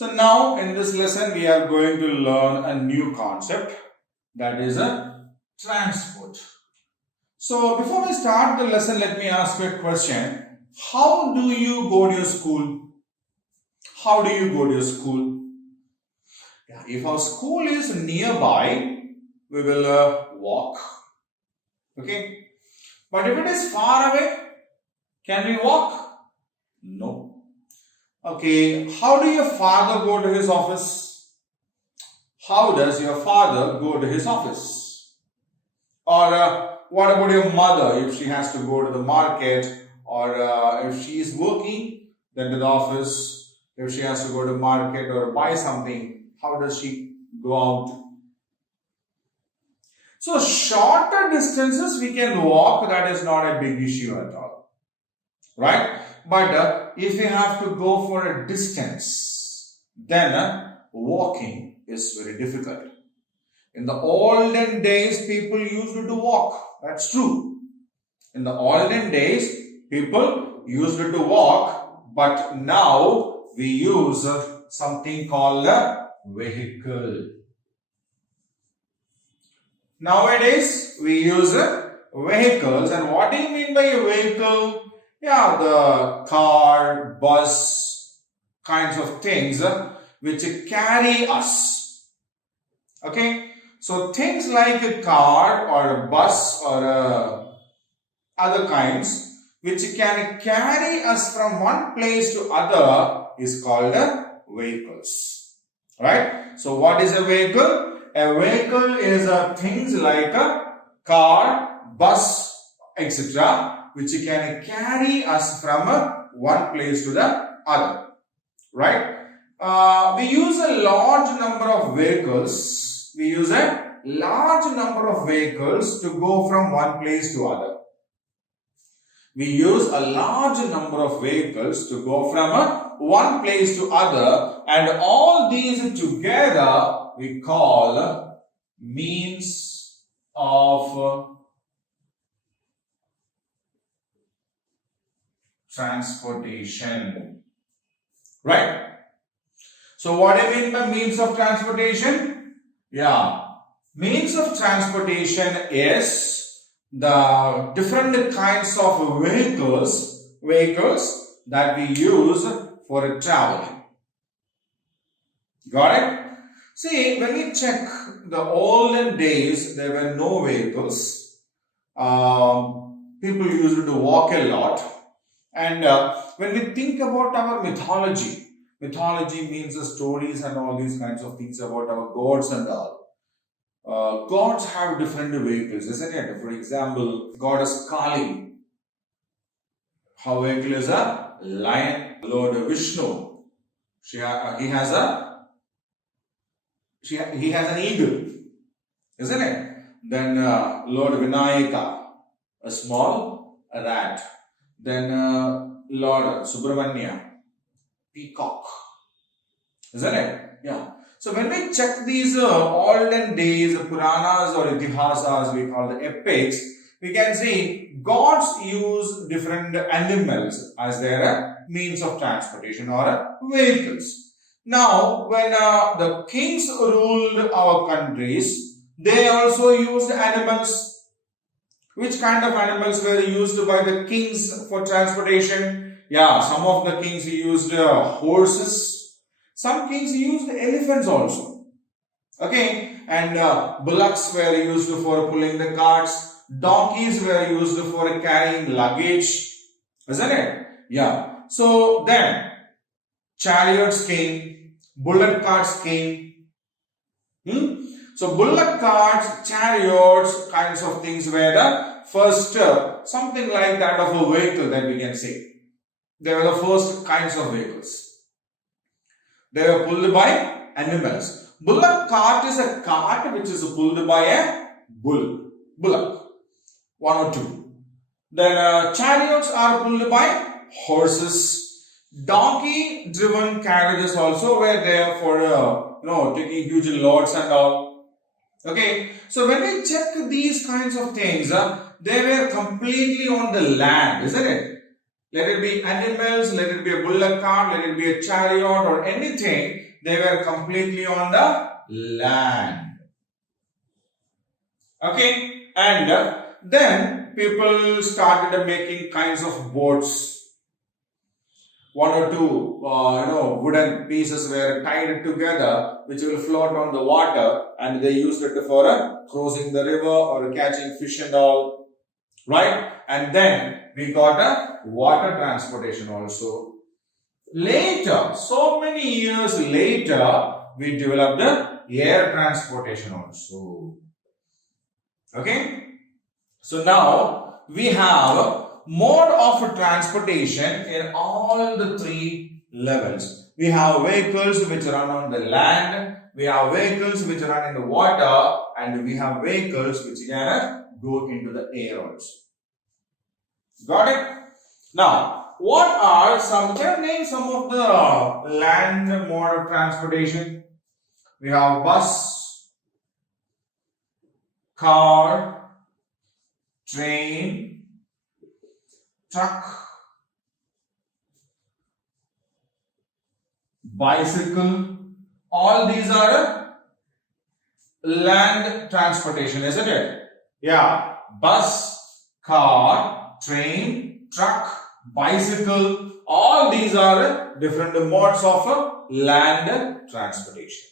So now in this lesson we are going to learn a new concept, that is a transport. So before we start the lesson, let me ask you a question. How do you go to your school? How do you go to your school? Yeah, if our school is nearby, we will walk. Okay. But if it is far away, can we walk? No. Okay. How do your father go to his office? How does your father go to his office? Or what about your mother if she has to go to the market, or if she is working, then to the office, if she has to go to the market or buy something, how does she go out? So shorter distances we can walk, that is not a big issue at all, right? But if we have to go for a distance, then walking is very difficult. In the olden days, people used to walk. That's true. In the olden days, people used to walk, but now we use something called a vehicle. Nowadays, we use vehicles. And what do you mean by a vehicle? Yeah, the car, bus, kinds of things which carry us. Okay, so things like a car or a bus or other kinds which can carry us from one place to other is called vehicles. Right? So what is a vehicle? A vehicle is things like a car, bus, etc., which can carry us from one place to the other. Right? We use a large number of vehicles. We use a large number of vehicles to go from one place to other. We use a large number of vehicles to go from one place to other, and all these together we call means of transportation. Right? So what do you mean by means of transportation? Yeah, means of transportation is the different kinds of vehicles that we use for traveling. Got it? See, when we check the olden days, there were no vehicles. People used to walk a lot. And when we think about our mythology means the stories and all these kinds of things about our gods and all. Gods have different vehicles, isn't it? For example, goddess Kali. Her vehicle is a lion. Lord Vishnu, he has an eagle, isn't it? Then Lord Vinayaka, a small rat. Then Lord Subramanya, peacock, isn't it? Yeah. So when we check these olden days, Puranas or Itihasas, we call the epics, we can see gods use different animals as their means of transportation or vehicles. Now, when the kings ruled our countries, they also used animals. Which kind of animals were used by the kings for transportation? Yeah, some of the kings used horses. Some kings used elephants also. Okay, and bullocks were used for pulling the carts. Donkeys were used for carrying luggage. Isn't it? Yeah. So then, chariots came, bullock carts came. So bullock carts, chariots, kinds of things were the first, something like that of a vehicle that we can say. They were the first kinds of vehicles. They were pulled by animals. Bullock cart is a cart which is pulled by a bullock. One or two. Then chariots are pulled by horses. Donkey driven carriages also were there for taking huge loads and all. Okay, so when we check these kinds of things, they were completely on the land, isn't it? Let it be animals, let it be a bullock cart, let it be a chariot or anything, they were completely on the land. Okay, and then people started making kinds of boats. One or two, wooden pieces were tied together, which will float on the water, and they used it for crossing the river or catching fish and all, right? And then we got a water transportation also. Later, so many years later, we developed the air transportation also. Okay? So now we have mode of transportation in all the three levels. We have vehicles which run on the land, we have vehicles which run in the water, and we have vehicles which can go into the air also. Got it? Now, what are some, can I name some of the land mode of transportation? We have bus, car, train, truck, bicycle. All these are land transportation, isn't it? Yeah. Bus, car, train, truck, bicycle. All these are different modes of land transportation.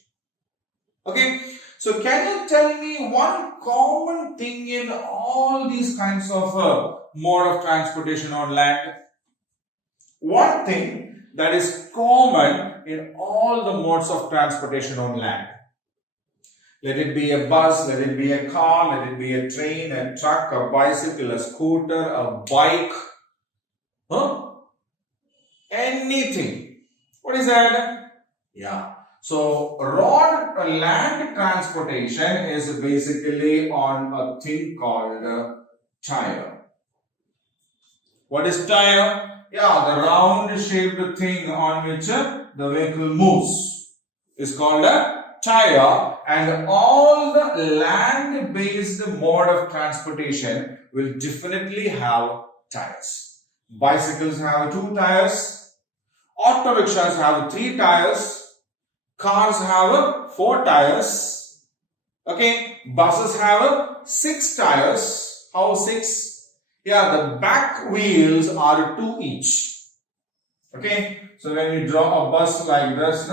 Okay. So can you tell me one common thing in all these kinds of mode of transportation on land? One thing that is common in all the modes of transportation on land. Let it be a bus, let it be a car, let it be a train, a truck, a bicycle, a scooter, a bike. Anything. What is that? Yeah. So, road land transportation is basically on a thing called tire. What is tire? Yeah, the round shaped thing on which the vehicle moves is called a tire, and all the land based mode of transportation will definitely have tires. Bicycles have 2 tires, auto rickshaws have 3 tires, cars have 4 tires. Okay, buses have 6 tires. How 6? Yeah, the back wheels are 2 each. Okay, so when you draw a bus like this,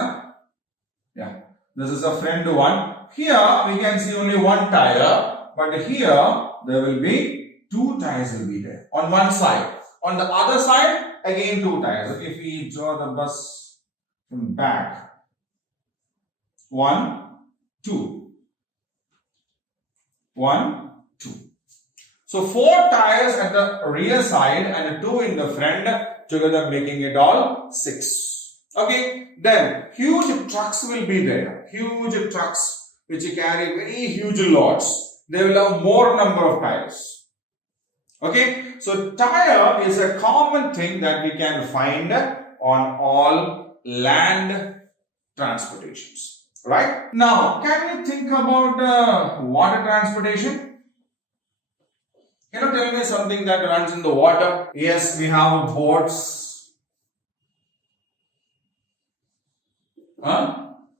yeah, this is a front one. Here we can see only 1 tire, but here there will be 2 tires will be there on one side. On the other side, again 2 tires. If we draw the bus from back, 1, 2. 1, 2. So 4 tires at the rear side and 2 in the front, together making it all 6. Okay, then huge trucks will be there. Huge trucks which carry very huge loads. They will have more number of tires. Okay, so tire is a common thing that we can find on all land transportations. Right? Now, can you think about water transportation? Can you tell me something that runs in the water? Yes, we have boats.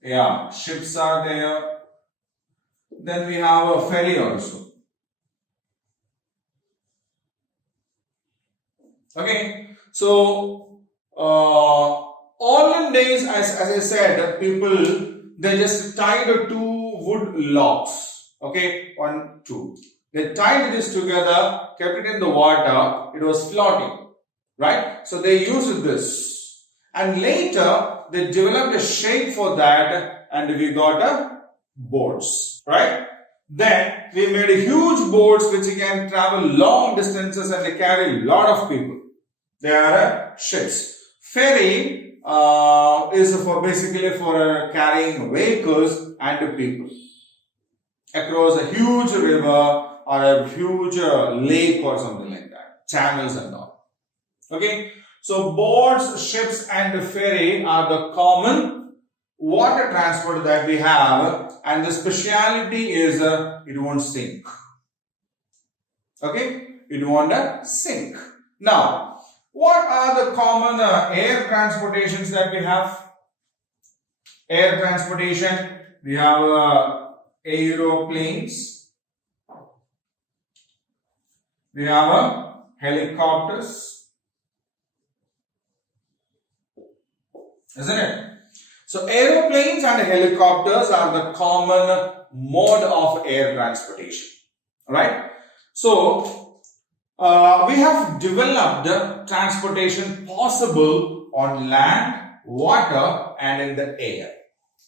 Yeah, ships are there. Then we have a ferry also. Okay, so olden days, as I said, people, they just tied 2 wood logs, okay, 1, 2. They tied this together, kept it in the water, it was floating, right? So they used this, and later they developed a shape for that, and we got boats, right? Then we made huge boats which can travel long distances and they carry a lot of people. They are ships. Ferry is for basically for carrying vehicles and people across a huge river or a huge lake or something like that, channels and all. Okay, so boats, ships and ferry are the common water transport that we have, and the speciality is it won't sink. Okay, it won't sink. Now, what are the common air transportations that we have? Air transportation, we have aeroplanes, we have helicopters, isn't it? So aeroplanes and helicopters are the common mode of air transportation, right? So we have developed transportation possible on land, water and in the air.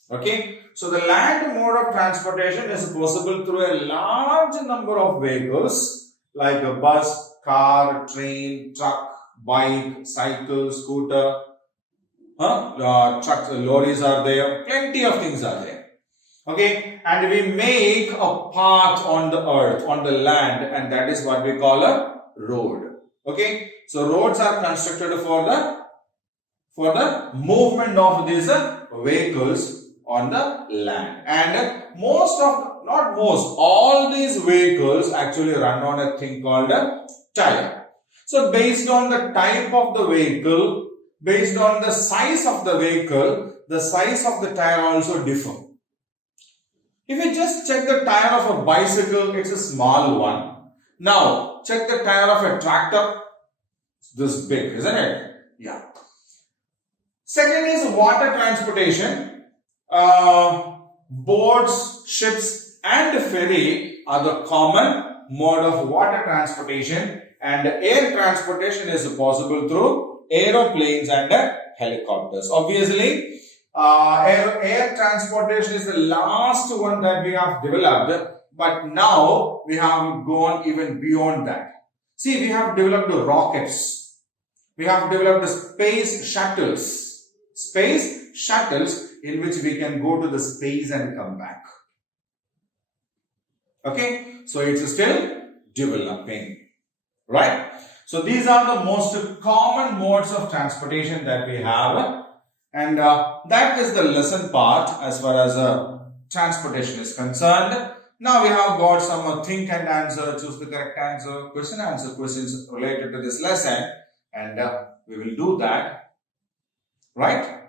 Okay, so the land mode of transportation is possible through a large number of vehicles like a bus, car, train, truck, bike, cycle, scooter, trucks, lorries are there, plenty of things are there. Okay, and we make a path on the earth, on the land, and that is what we call a road. Okay, so roads are constructed for the movement of these vehicles on the land, and all these vehicles actually run on a thing called a tire. So based on the type of the vehicle, based on the size of the vehicle, the size of the tire also differ. If you just check the tire of a bicycle, it's a small one. Now check the tire of a tractor, it's this big, isn't it? Yeah. Second is water transportation. Boats, ships and ferry are the common mode of water transportation, and air transportation is possible through aeroplanes and helicopters. Obviously, air transportation is the last one that we have developed, but now we have gone even beyond that. See, we have developed rockets, we have developed space shuttles in which we can go to the space and come back. Okay, so it's still developing, right? So these are the most common modes of transportation that we have, and that is the lesson part as far as transportation is concerned. Now we have got some think and answer, choose the correct answer, question answer questions related to this lesson, and we will do that, right?